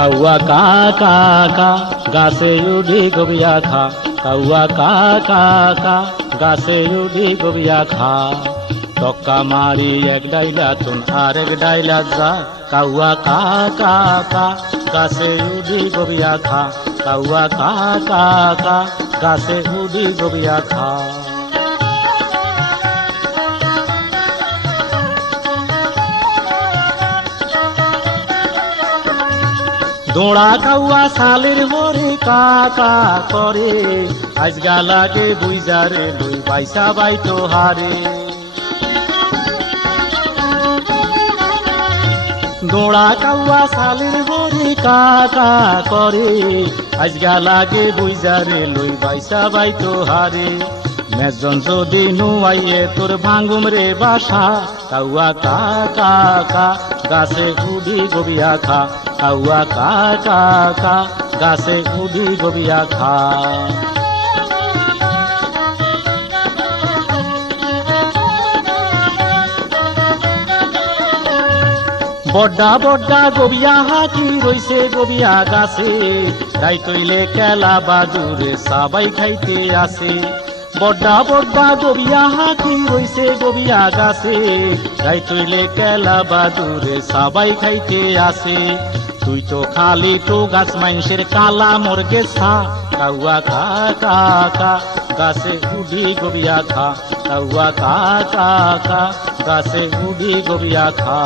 কাউয়া কা কা কা গাছে উডি গবিয়া খা কাউয়া কা কা কা গাছে উডি গবিয়া খা টক্কা মারি এক ডাইলা তুন আরেক ডাইলা যা কাউয়া কা কা কা গাছে উডি গবিয়া খা কাউয়া কা কা কা গাছে উডি গবিয়া খা দোড়া কাউয়া সালের হরে কা কা করে আজগা লাগে বুইজারে লই বাইসা বাইতো হারে দোড়া কাউয়া সালের হরে কা কা করে আজগা লাগে বুইজারে লই বাইসা বাইতো হারে মেজন যদি নুয়াইয়ে তোর ভাঙ্গুম রে বাসা কাউয়া কা কা কা গাছে উডি গবিয়া খা কাউয়া কা কা কা গাছে উডি গবিয়া খা বড্ডা বড্ডা গবিয়া হাকি রইছে গবিয়া গাছে তাই কইলে কেলা বাজুরে সবাই খাইতে আসে বড্ডা বড্ডা গবিয়া হাকি রইছে গবিয়া গাছে তাই কইলে কেলা বাজুরে সবাই খাইতে আসে তুই তো খালি তো গাছ মানুষের কালা মোর গেছা কাউয়া কা কা কা গাছে উডি গবিয়া খা কাউয়া কা কা কা গাছে উডি গবিয়া খা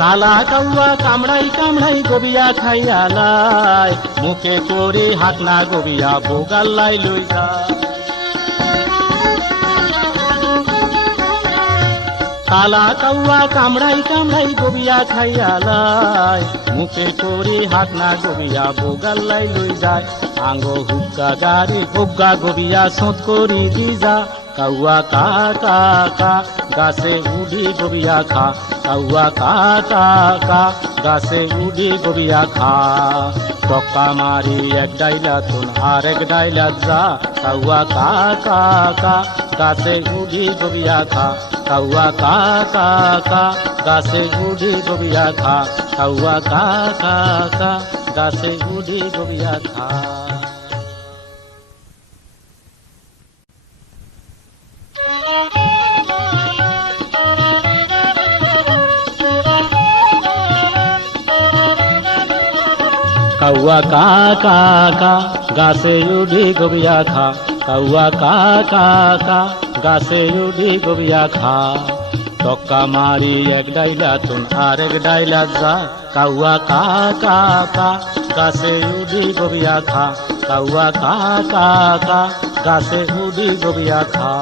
কালা কাউয়া কামড়াই কামড়াই গবিয়া খাইয়ালাই মুখে করে হাত না গবিয়া বোগাল্লাই লই যা কালা কাউয়া কামড়াই কামড়াই গবিয়া খাইয়ালাই মুখে করে হাত না গবিয়া বোগাল্লাই লই যায় আঙ্গ হুক্কা গাড়ি হুক্কা গবিয়া সোঁত করি দি যা কাউয়া কা কা কা গাছে উডি গবিয়া খা কাউয়া কা কা কা গাছে উডি গবিয়া খা টক্কা মারি এক ডাইলা তুন আরেক ডাইলা যা কাউয়া কা কা কা গাছে উডি গবিয়া খা কাউয়া কা কা কা গাছে উডি গবিয়া খা কাউয়া কা কা কা গাছে উডি গবিয়া খা কাউয়া কা কা কা গাছে উডি গবিয়া খা কাউয়া কা কা কা গাছে উডি গবিয়া খা টক্কা মারি এক ডাইলা তুন আরেক ডাইলা যা কাউয়া কা কা কা গাছে উডি গবিয়া খা কাউয়া কা কা কা গাছে উডি গবিয়া খা